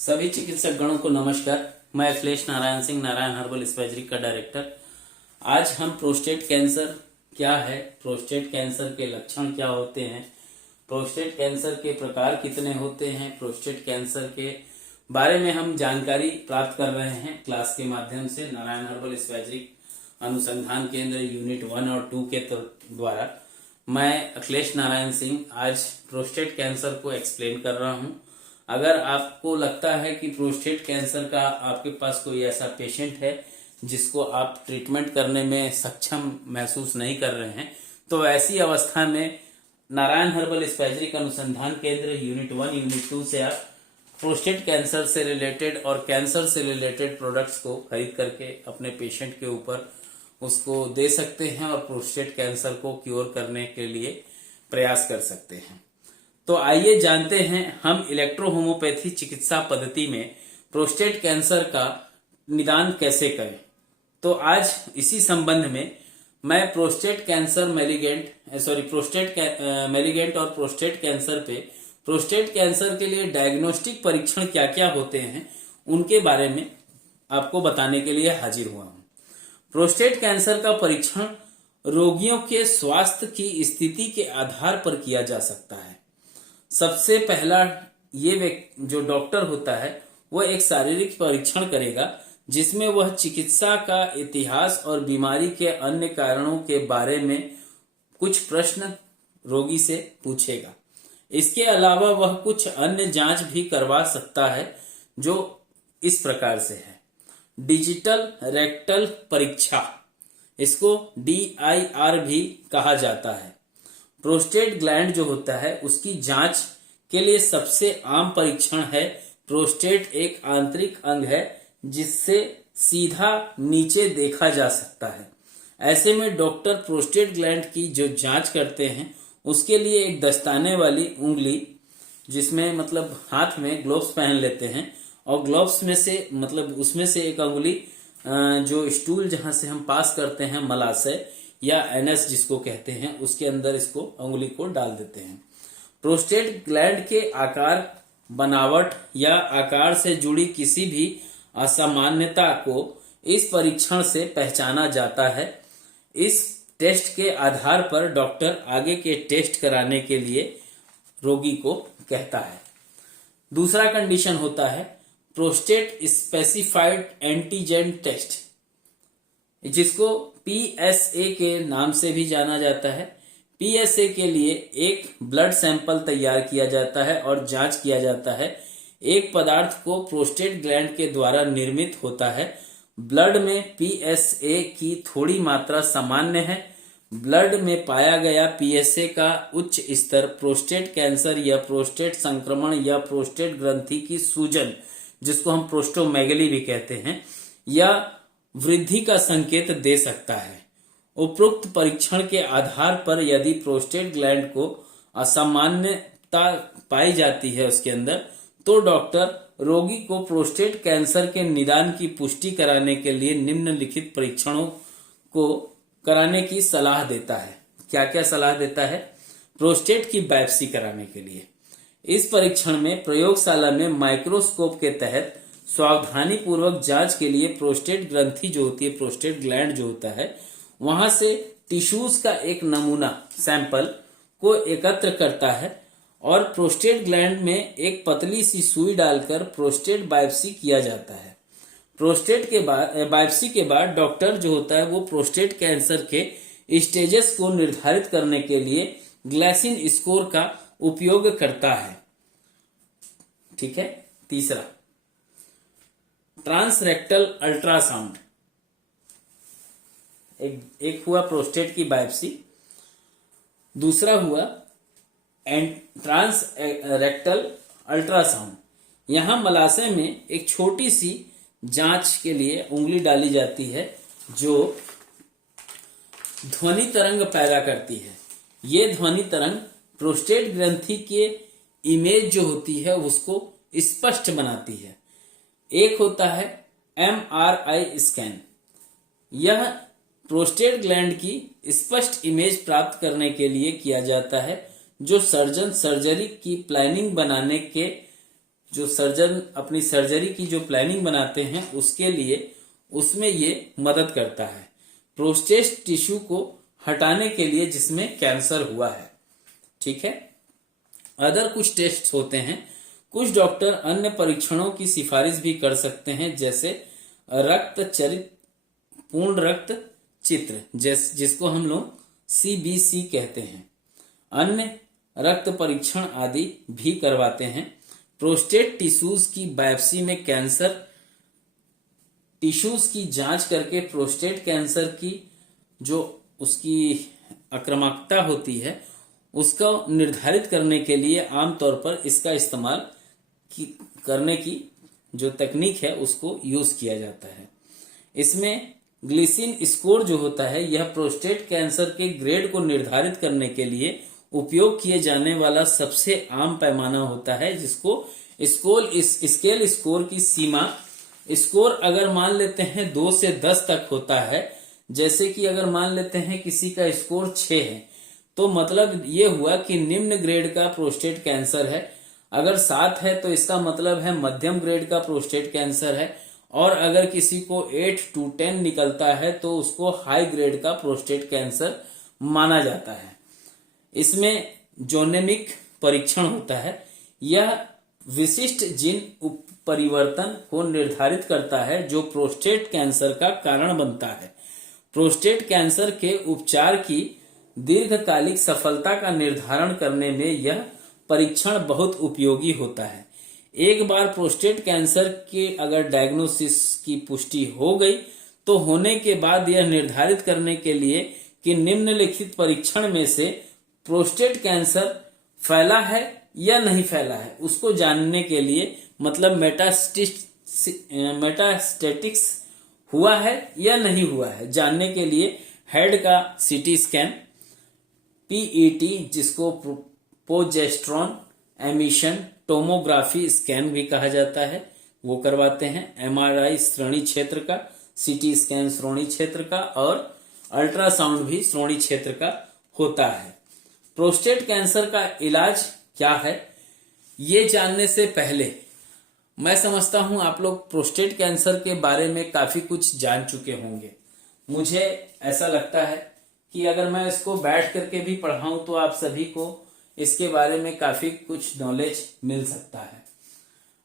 सभी चिकित्सक गणों को नमस्कार। मैं अखिलेश नारायण सिंह, नारायण हर्बल स्पेशलिस्ट का डायरेक्टर। आज हम प्रोस्टेट कैंसर क्या है, प्रोस्टेट कैंसर के लक्षण क्या होते हैं, प्रोस्टेट कैंसर के प्रकार कितने होते हैं, प्रोस्टेट कैंसर के बारे में हम जानकारी प्राप्त कर रहे हैं क्लास के माध्यम से नारायण हर्बल स्पेशलिस्ट अनुसंधान केंद्र यूनिट 1 और 2 के द्वारा। मैं अखिलेश नारायण सिंह आज प्रोस्टेट कैंसर को एक्सप्लेन कर रहा हूं। अगर आपको लगता है कि प्रोस्टेट कैंसर का आपके पास कोई ऐसा पेशेंट है जिसको आप ट्रीटमेंट करने में सक्षम महसूस नहीं कर रहे हैं, तो ऐसी अवस्था में नारायण हर्बल स्पेशलिस्ट अनुसंधान केंद्र यूनिट 1 यूनिट 2 से आप प्रोस्टेट कैंसर से रिलेटेड और कैंसर से रिलेटेड प्रोडक्ट्स को खरीद करके अपने पेशेंट के ऊपर उसको दे सकते हैं और प्रोस्टेट कैंसर को क्योर करने के लिए प्रयास कर सकते हैं। तो आइए जानते हैं हम इलेक्ट्रोहोम्योपैथी चिकित्सा पद्धति में प्रोस्टेट कैंसर का निदान कैसे करें। तो आज इसी संबंध में मैं प्रोस्टेट मैलिगेंट और प्रोस्टेट कैंसर पे प्रोस्टेट कैंसर के लिए डायग्नोस्टिक परीक्षण क्या क्या होते हैं उनके बारे में आपको बताने के लिए हाजिर हुआ हूं। प्रोस्टेट कैंसर का परीक्षण रोगियों के स्वास्थ्य की स्थिति के आधार पर किया जा सकता है। सबसे पहला ये जो डॉक्टर होता है वह एक शारीरिक परीक्षण करेगा जिसमें वह चिकित्सा का इतिहास और बीमारी के अन्य कारणों के बारे में कुछ प्रश्न रोगी से पूछेगा। इसके अलावा वह कुछ अन्य जांच भी करवा सकता है जो इस प्रकार से है। डिजिटल रेक्टल परीक्षा, इसको DIR भी कहा जाता है। प्रोस्टेट ग्लैंड जो होता है उसकी जांच के लिए सबसे आम परीक्षण है। प्रोस्टेट एक आंतरिक अंग है जिससे सीधा नीचे देखा जा सकता है। ऐसे में डॉक्टर प्रोस्टेट ग्लैंड की जो जांच करते हैं उसके लिए एक दस्ताने वाली उंगली, जिसमें मतलब हाथ में ग्लोव्स पहन लेते हैं और ग्लोव्स में से उसमें से एक उंगली जो स्टूल जहां से हम पास करते हैं मलाशय या एनएस जिसको कहते हैं, उसके अंदर इसको उंगली को डाल देते हैं। प्रोस्टेट ग्लैंड के आकार, बनावट या आकार से जुड़ी किसी भी असामान्यता को इस परीक्षण से पहचाना जाता है। इस टेस्ट के आधार पर डॉक्टर आगे के टेस्ट कराने के लिए रोगी को कहता है। दूसरा कंडीशन होता है प्रोस्टेट स्पेसिफाइड एंटीजन टेस्ट, जिसको PSA के नाम से भी जाना जाता है। PSA के लिए एक ब्लड सैंपल तैयार किया जाता है और जांच किया जाता है। एक पदार्थ को प्रोस्टेट ग्लैंड के द्वारा निर्मित होता है। ब्लड में PSA की थोड़ी मात्रा सामान्य है। ब्लड में पाया गया PSA का उच्च स्तर प्रोस्टेट कैंसर या प्रोस्टेट संक्रमण या प्रोस्टेट ग्रंथि की सूजन, जिसको हम प्रोस्टोमेगली भी कहते हैं, या वृद्धि का संकेत दे सकता है। उपरोक्त परीक्षण के आधार पर यदि प्रोस्टेट ग्लैंड को असामान्यता पाई जाती है उसके अंदर, तो डॉक्टर रोगी को प्रोस्टेट कैंसर के निदान की पुष्टि कराने के लिए निम्नलिखित परीक्षणों को कराने की सलाह देता है। क्या क्या सलाह देता है? प्रोस्टेट की बायोप्सी कराने के लिए। इस परीक्षण में प्रयोगशाला में माइक्रोस्कोप के तहत सावधानी पूर्वक जांच के लिए प्रोस्टेट ग्रंथि जो होती है, प्रोस्टेट ग्लैंड जो होता है, वहां से टिश्यूज का एक नमूना सैंपल को एकत्र करता है और प्रोस्टेट ग्लैंड में एक पतली सी सुई डालकर प्रोस्टेट बायोप्सी किया जाता है। प्रोस्टेट के बाद बायोप्सी के बाद डॉक्टर जो होता है वो प्रोस्टेट कैंसर के स्टेजेस को निर्धारित करने के लिए ग्लासिन स्कोर का उपयोग करता है। ठीक है। तीसरा, ट्रांसरेक्टल अल्ट्रासाउंड। एक हुआ प्रोस्टेट की बायोप्सी, दूसरा हुआ ट्रांसरेक्टल अल्ट्रासाउंड। यहां मलाशय में एक छोटी सी जांच के लिए उंगली डाली जाती है जो ध्वनि तरंग पैदा करती है। ये ध्वनि तरंग प्रोस्टेट ग्रंथि के इमेज जो होती है उसको स्पष्ट बनाती है। एक होता है MRI स्कैन। यह प्रोस्टेट ग्लैंड की स्पष्ट इमेज प्राप्त करने के लिए किया जाता है, जो सर्जन सर्जरी की प्लानिंग बनाने के जो सर्जन अपनी सर्जरी की जो प्लानिंग बनाते हैं उसके लिए उसमें ये मदद करता है प्रोस्टेट टिश्यू को हटाने के लिए जिसमें कैंसर हुआ है। ठीक है। अदर कुछ टेस्ट होते हैं। कुछ डॉक्टर अन्य परीक्षणों की सिफारिश भी कर सकते हैं, जैसे रक्तचरित पूर्ण रक्त चित्र जिसको हम लोग CBC कहते हैं। अन्य रक्त परीक्षण आदि भी करवाते हैं। प्रोस्टेट टिश्यूज की बायोप्सी में कैंसर टिश्यूज की जांच करके प्रोस्टेट कैंसर की जो उसकी आक्रामकता होती है उसको निर्धारित करने के लिए आमतौर पर इसका इस्तेमाल करने की जो तकनीक है उसको यूज किया जाता है। इसमें ग्लिसिन स्कोर जो होता है यह प्रोस्टेट कैंसर के ग्रेड को निर्धारित करने के लिए उपयोग किए जाने वाला सबसे आम पैमाना होता है, जिसको स्केल स्कोर की सीमा स्कोर अगर मान लेते हैं 2 से 10 तक होता है। जैसे कि अगर मान लेते हैं किसी का स्कोर 6 है तो मतलब ये हुआ कि निम्न ग्रेड का प्रोस्टेट कैंसर है। अगर 7 है तो इसका मतलब है मध्यम ग्रेड का प्रोस्टेट कैंसर है, और अगर किसी को 8 to 10 निकलता है तो उसको हाई ग्रेड का प्रोस्टेट कैंसर माना जाता है। इसमें जोनेमिक परीक्षण होता है। यह विशिष्ट जीन परिवर्तन को निर्धारित करता है जो प्रोस्टेट कैंसर का कारण बनता है। प्रोस्टेट कैंसर के उपचार की दीर्घकालिक सफलता का निर्धारण करने में यह परीक्षण बहुत उपयोगी होता है। एक बार प्रोस्टेट कैंसर के अगर डायग्नोसिस की पुष्टि हो गई तो होने के बाद यह निर्धारित करने के लिए कि निम्नलिखित परीक्षण में से प्रोस्टेट कैंसर फैला है या नहीं फैला है उसको जानने के लिए, मतलब मेटास्टेटिक्स हुआ है या नहीं हुआ है जानने के लिए हेड का CT स्कैन, PET जिसको प्रोजेस्टेरोन एमिशन टोमोग्राफी स्कैन भी कहा जाता है वो करवाते हैं। MRI श्रोणि क्षेत्र का, CT स्कैन श्रोणि क्षेत्र का, और अल्ट्रासाउंड भी श्रोणि क्षेत्र का होता है। प्रोस्टेट कैंसर का इलाज क्या है ये जानने से पहले मैं समझता हूं आप लोग प्रोस्टेट कैंसर के बारे में काफी कुछ जान चुके होंगे। मुझे ऐसा लगता है कि अगर मैं इसको बैठ करके भी पढ़ाऊं तो आप सभी को इसके बारे में काफी कुछ नॉलेज मिल सकता है।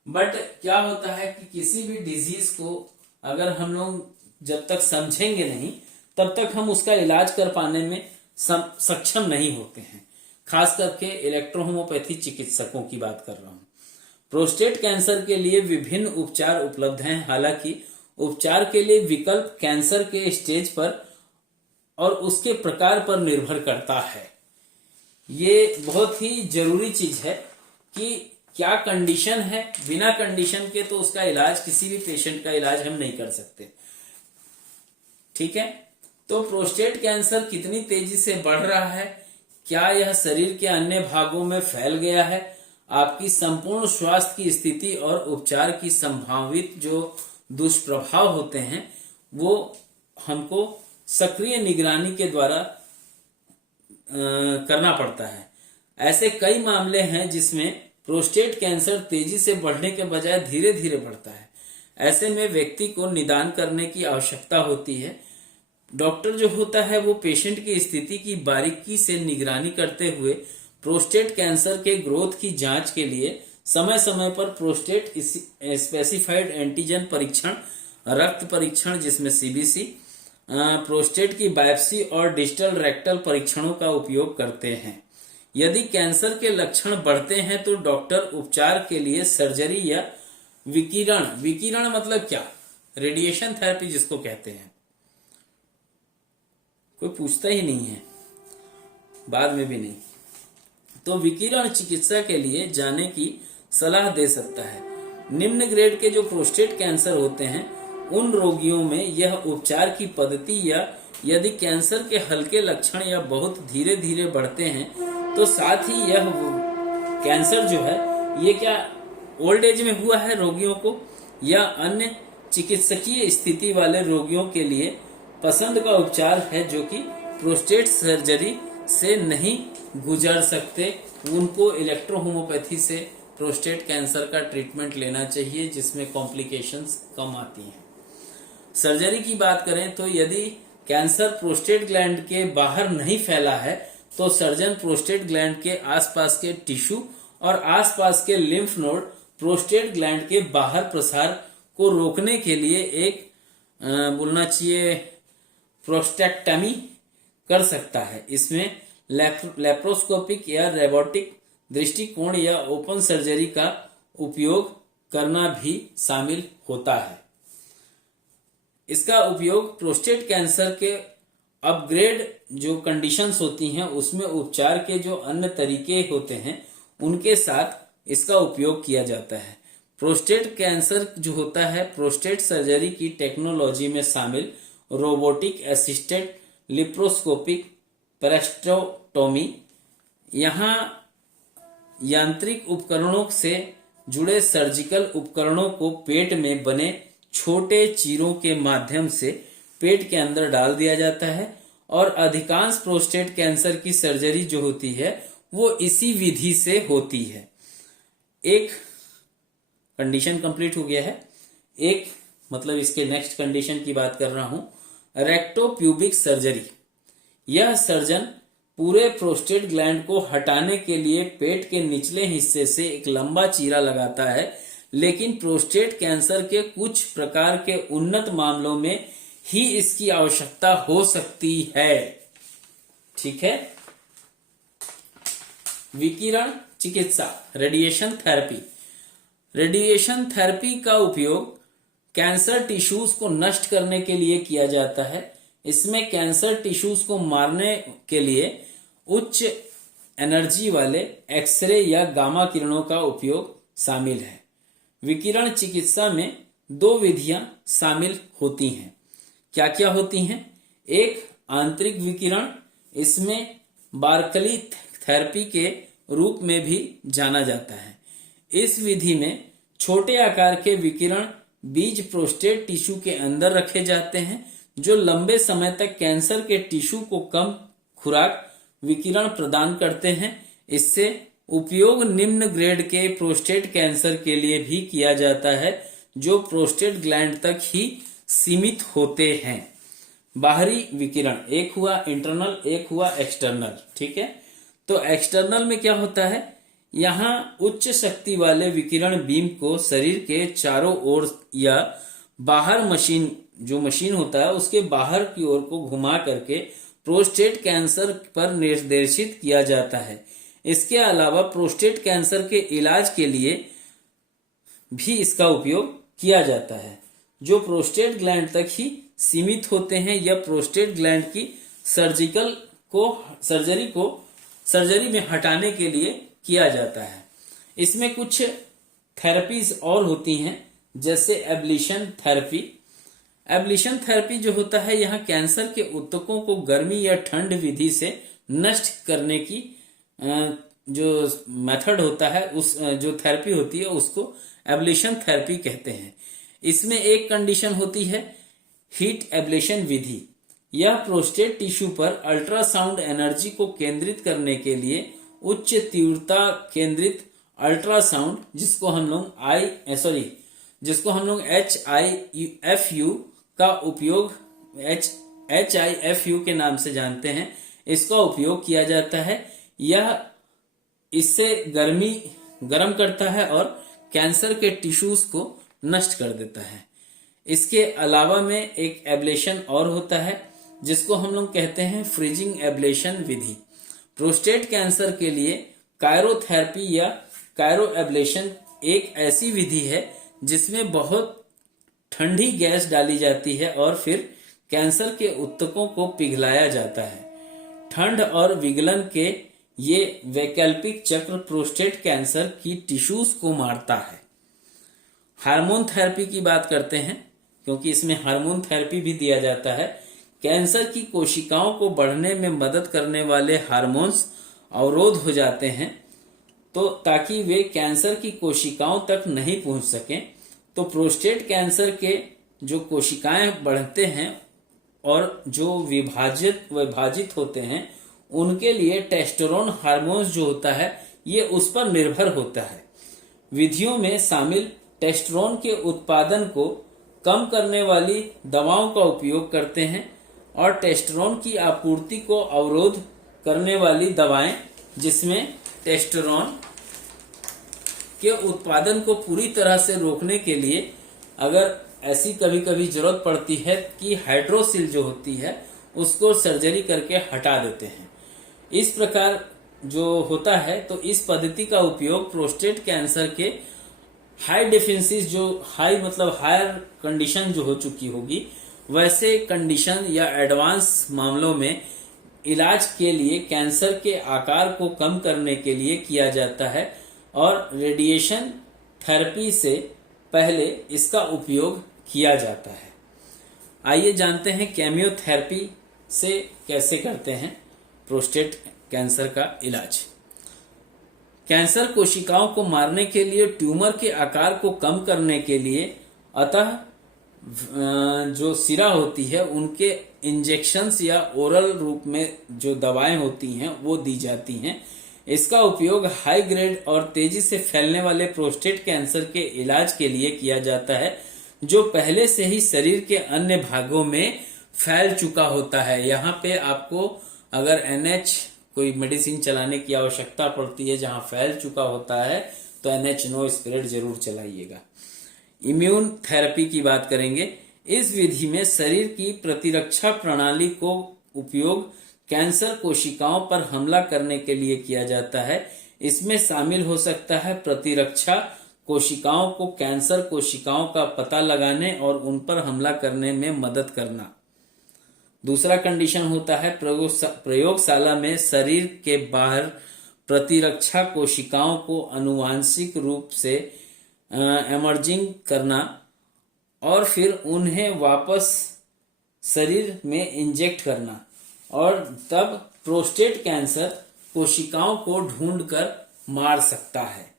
बट क्या होता है कि किसी भी डिजीज को अगर हम लोग जब तक समझेंगे नहीं तब तक हम उसका इलाज कर पाने में सक्षम नहीं होते हैं। खास करके इलेक्ट्रोहोम्योपैथी चिकित्सकों की बात कर रहा हूं। प्रोस्टेट कैंसर के लिए विभिन्न उपचार उपलब्ध हैं। हालांकि उपचार के लिए विकल्प कैंसर के स्टेज पर और उसके प्रकार पर निर्भर करता है। ये बहुत ही जरूरी चीज है कि क्या कंडीशन है। बिना कंडीशन के तो उसका इलाज, किसी भी पेशेंट का इलाज हम नहीं कर सकते। ठीक है। तो प्रोस्टेट कैंसर कितनी तेजी से बढ़ रहा है, क्या यह शरीर के अन्य भागों में फैल गया है, आपकी संपूर्ण स्वास्थ्य की स्थिति और उपचार की संभावित जो दुष्प्रभाव होते हैं वो हमको सक्रिय निगरानी के द्वारा करना पड़ता है। ऐसे कई मामले हैं जिसमें प्रोस्टेट कैंसर तेजी से बढ़ने के बजाय धीरे धीरे बढ़ता है। ऐसे में व्यक्ति को निदान करने की आवश्यकता होती है। डॉक्टर जो होता है वो पेशेंट की स्थिति की बारीकी से निगरानी करते हुए प्रोस्टेट कैंसर के ग्रोथ की जांच के लिए समय समय पर प्रोस्टेट स्पेसिफाइड एंटीजन परीक्षण, रक्त परीक्षण जिसमें CBC, प्रोस्टेट की बायोप्सी और डिजिटल रेक्टल परीक्षणों का उपयोग करते हैं। यदि कैंसर के लक्षण बढ़ते हैं तो डॉक्टर उपचार के लिए सर्जरी या विकिरण मतलब क्या, रेडिएशन थेरेपी जिसको कहते हैं, कोई पूछता ही नहीं है, बाद में भी नहीं, तो विकिरण चिकित्सा के लिए जाने की सलाह दे सकता है। निम्न ग्रेड के जो प्रोस्टेट कैंसर होते हैं उन रोगियों में यह उपचार की पद्धति, या यदि कैंसर के हल्के लक्षण या बहुत धीरे धीरे बढ़ते हैं तो साथ ही यह कैंसर जो है ये क्या ओल्ड एज में हुआ है रोगियों को या अन्य चिकित्सकीय स्थिति वाले रोगियों के लिए पसंद का उपचार है जो कि प्रोस्टेट सर्जरी से नहीं गुजर सकते, उनको इलेक्ट्रोहोम्योपैथी से प्रोस्टेट कैंसर का ट्रीटमेंट लेना चाहिए जिसमें कॉम्प्लिकेशंस कम आती हैं। सर्जरी की बात करें तो यदि कैंसर प्रोस्टेट ग्लैंड के बाहर नहीं फैला है तो सर्जन प्रोस्टेट ग्लैंड के आसपास के टिश्यू और आसपास के लिम्फ नोड प्रोस्टेट ग्लैंड के बाहर प्रसार को रोकने के लिए एक बोलना चाहिए प्रोस्टेक्टमी कर सकता है। इसमें लेप्रोस्कोपिक या रोबोटिक दृष्टिकोण या ओपन सर्जरी का उपयोग करना भी शामिल होता है। इसका उपयोग प्रोस्टेट कैंसर के अपग्रेड जो कंडीशंस होती हैं उसमें उपचार के जो अन्य तरीके होते हैं उनके साथ इसका उपयोग किया जाता है। प्रोस्टेट कैंसर जो होता है प्रोस्टेट सर्जरी की टेक्नोलॉजी में शामिल रोबोटिक असिस्टेड लिप्रोस्कोपिक पेरेस्ट्रोटोमी, यहाँ यांत्रिक उपकरणों से जुड़े सर्जिकल उपकरणों को पेट में बने छोटे चीरों के माध्यम से पेट के अंदर डाल दिया जाता है और अधिकांश प्रोस्टेट कैंसर की सर्जरी जो होती है वो इसी विधि से होती है। एक कंडीशन कंप्लीट हो गया है। एक मतलब इसके नेक्स्ट कंडीशन की बात कर रहा हूं, रेक्टोप्यूबिक सर्जरी। यह सर्जन पूरे प्रोस्टेट ग्लैंड को हटाने के लिए पेट के निचले हिस्से से एक लंबा चीरा लगाता है, लेकिन प्रोस्टेट कैंसर के कुछ प्रकार के उन्नत मामलों में ही इसकी आवश्यकता हो सकती है। ठीक है। विकिरण चिकित्सा, रेडिएशन थेरेपी। रेडिएशन थेरेपी का उपयोग कैंसर टिश्यूज को नष्ट करने के लिए किया जाता है। इसमें कैंसर टिश्यूज को मारने के लिए उच्च एनर्जी वाले एक्सरे या गामा किरणों का उपयोग शामिल है। विकिरण चिकित्सा में दो विधियां शामिल होती हैं। क्या क्या होती हैं? एक आंतरिक विकिरण, इसमें बार्कली थेरेपी के रूप में भी जाना जाता है। इस विधि में छोटे आकार के विकिरण बीज प्रोस्टेट टिश्यू के अंदर रखे जाते हैं जो लंबे समय तक कैंसर के टिश्यू को कम खुराक विकिरण प्रदान करते हैं। इससे उपयोग निम्न ग्रेड के प्रोस्टेट कैंसर के लिए भी किया जाता है जो प्रोस्टेट ग्लैंड तक ही सीमित होते हैं। बाहरी विकिरण, एक हुआ इंटरनल, एक हुआ एक्सटर्नल। ठीक है। तो एक्सटर्नल में क्या होता है, यहाँ उच्च शक्ति वाले विकिरण बीम को शरीर के चारों ओर या बाहर जो मशीन होता है उसके बाहर की ओर को घुमा करके प्रोस्टेट कैंसर पर निर्देशित किया जाता है। इसके अलावा प्रोस्टेट कैंसर के इलाज के लिए भी इसका उपयोग किया जाता है जो प्रोस्टेट ग्लैंड तक ही सीमित होते हैं या प्रोस्टेट ग्लैंड की सर्जरी में हटाने के लिए किया जाता है। इसमें कुछ थेरेपीज और होती हैं जैसे एब्लेशन थेरेपी। एब्लेशन थेरेपी जो होता है यहाँ कैंसर के ऊतकों को गर्मी या ठंड विधि से नष्ट करने की जो मेथड होता है, उस जो थेरेपी होती है उसको एब्लेशन थेरेपी कहते हैं। इसमें एक कंडीशन होती है हीट एब्लेशन विधि। यह प्रोस्टेट टिश्यू पर अल्ट्रासाउंड एनर्जी को केंद्रित करने के लिए उच्च तीव्रता केंद्रित अल्ट्रासाउंड जिसको हम लोग HIFU का उपयोग HIFU के नाम से जानते हैं, इसका उपयोग किया जाता है। यह इससे गर्म करता है और कैंसर के टिश्यूज को नष्ट कर देता है। इसके अलावा में एक एब्लेशन और होता है जिसको हम लोग कहते हैं फ्रीजिंग एब्लेशन विधि। प्रोस्टेट कैंसर के लिए कायरोथेरेपी या कायरो एब्लेशन एक ऐसी विधि है जिसमें बहुत ठंडी गैस डाली जाती है और फिर कैंसर के ऊतकों को पिघलाया जाता है। ठंड और विगलन के ये वैकल्पिक चक्र प्रोस्टेट कैंसर की टिश्यूज को मारता है। हार्मोन थेरेपी की बात करते हैं क्योंकि इसमें हार्मोन थेरेपी भी दिया जाता है। कैंसर की कोशिकाओं को बढ़ने में मदद करने वाले हार्मोन्स अवरोध हो जाते हैं तो ताकि वे कैंसर की कोशिकाओं तक नहीं पहुंच सकें, तो प्रोस्टेट कैंसर के जो कोशिकाएं बढ़ते हैं और जो विभाजित होते हैं उनके लिए टेस्टोस्टेरोन हार्मोन्स जो होता है ये उस पर निर्भर होता है। विधियों में शामिल टेस्टोस्टेरोन के उत्पादन को कम करने वाली दवाओं का उपयोग करते हैं और टेस्टोस्टेरोन की आपूर्ति को अवरोध करने वाली दवाएं, जिसमें टेस्टोस्टेरोन के उत्पादन को पूरी तरह से रोकने के लिए अगर ऐसी कभी कभी जरूरत पड़ती है कि हाइड्रोसिल जो होती है उसको सर्जरी करके हटा देते हैं। इस प्रकार जो होता है, तो इस पद्धति का उपयोग प्रोस्टेट कैंसर के हाई डिफेंसिस, जो हाई मतलब हायर कंडीशन जो हो चुकी होगी, वैसे कंडीशन या एडवांस मामलों में इलाज के लिए कैंसर के आकार को कम करने के लिए किया जाता है और रेडिएशन थेरेपी से पहले इसका उपयोग किया जाता है। आइए जानते हैं केमियोथेरेपी से कैसे करते हैं प्रोस्टेट कैंसर का इलाज। कैंसर कोशिकाओं को मारने के लिए, ट्यूमर के आकार को कम करने के लिए अतः जो सिरा होती है उनके इंजेक्शंस या ओरल रूप में जो दवाएं होती हैं वो दी जाती हैं। इसका उपयोग हाई ग्रेड और तेजी से फैलने वाले प्रोस्टेट कैंसर के इलाज के लिए किया जाता है, जो पहले से ही शरीर के अन्य भागों में फैल चुका होता है। यहाँ पे आपको अगर NH कोई मेडिसिन चलाने की आवश्यकता पड़ती है जहां फैल चुका होता है, तो NH नो स्प्रेड जरूर चलाइएगा। इम्यून थेरेपी की बात करेंगे। इस विधि में शरीर की प्रतिरक्षा प्रणाली को उपयोग कैंसर कोशिकाओं पर हमला करने के लिए किया जाता है। इसमें शामिल हो सकता है प्रतिरक्षा कोशिकाओं को कैंसर कोशिकाओं का पता लगाने और उन पर हमला करने में मदद करना। दूसरा कंडीशन होता है प्रयोगशाला में शरीर के बाहर प्रतिरक्षा कोशिकाओं को आनुवांशिक रूप से एमर्जिंग करना और फिर उन्हें वापस शरीर में इंजेक्ट करना, और तब प्रोस्टेट कैंसर कोशिकाओं को ढूंढकर मार सकता है।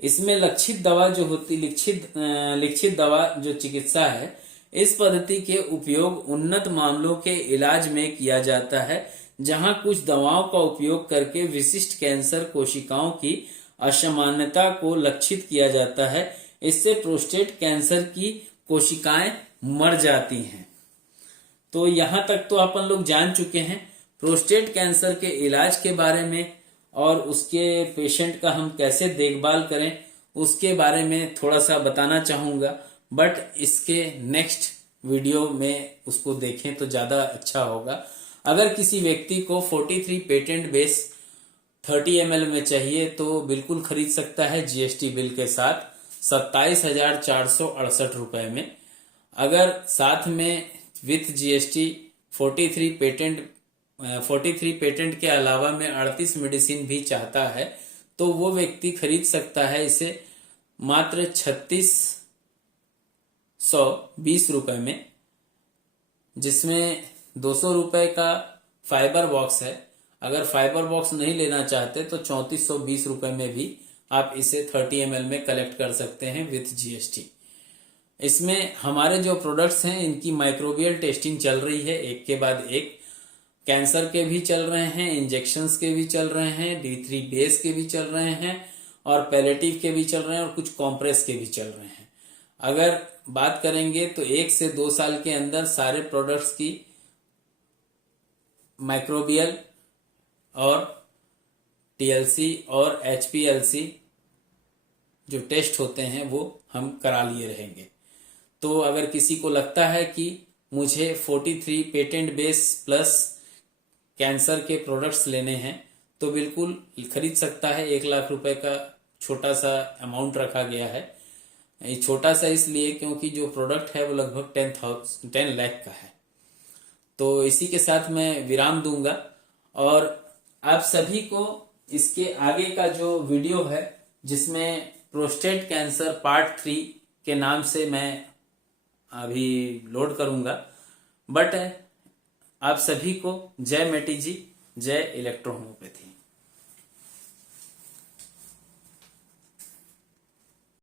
इसमें लक्षित दवा जो होती लिखित दवा जो चिकित्सा है, इस पद्धति के उपयोग उन्नत मामलों के इलाज में किया जाता है, जहां कुछ दवाओं का उपयोग करके विशिष्ट कैंसर कोशिकाओं की असामान्यता को लक्षित किया जाता है। इससे प्रोस्टेट कैंसर की कोशिकाएं मर जाती हैं। तो यहां तक तो अपन लोग जान चुके हैं प्रोस्टेट कैंसर के इलाज के बारे में, और उसके पेशेंट का हम कैसे देखभाल करें उसके बारे में थोड़ा सा बताना चाहूंगा, बट इसके नेक्स्ट वीडियो में उसको देखें तो ज्यादा अच्छा होगा। अगर किसी व्यक्ति को 43 पेटेंट बेस 30 ml में चाहिए तो बिल्कुल खरीद सकता है GST बिल के साथ 27,468 रुपए में। अगर साथ में विथ GST 43 पेटेंट के अलावा में 38 मेडिसिन भी चाहता है तो वो व्यक्ति खरीद सकता है इसे मात्र 3620 रुपए में, जिसमें 200 रुपए का फाइबर बॉक्स है। अगर फाइबर बॉक्स नहीं लेना चाहते तो 3420 रुपए में भी आप इसे 30 ml में कलेक्ट कर सकते हैं विथ GST। इसमें हमारे जो प्रोडक्ट्स हैं इनकी माइक्रोबियल टेस्टिंग चल रही है, एक के बाद एक। कैंसर के भी चल रहे हैं, इंजेक्शंस के भी चल रहे हैं, D3 बेस के भी चल रहे हैं, और पैलेटिव के भी चल रहे हैं, और कुछ कॉम्प्रेस के भी चल रहे हैं। अगर बात करेंगे तो 1 से 2 साल के अंदर सारे प्रोडक्ट्स की माइक्रोबियल और TLC और HPLC जो टेस्ट होते हैं वो हम करा लिए रहेंगे। तो अगर किसी को लगता है कि मुझे 43 पेटेंट बेस प्लस कैंसर के प्रोडक्ट्स लेने हैं तो बिल्कुल खरीद सकता है। 1 लाख रुपए का छोटा सा अमाउंट रखा गया है। ये छोटा सा इसलिए क्योंकि जो प्रोडक्ट है वो लगभग 10 लाख का है। तो इसी के साथ मैं विराम दूंगा, और आप सभी को इसके आगे का जो वीडियो है जिसमें प्रोस्टेट कैंसर पार्ट 3 के नाम से मैं अभी लोड करूंगा। बट आप सभी को जय मेटी जी, जय इलेक्ट्रो होम्योपैथी।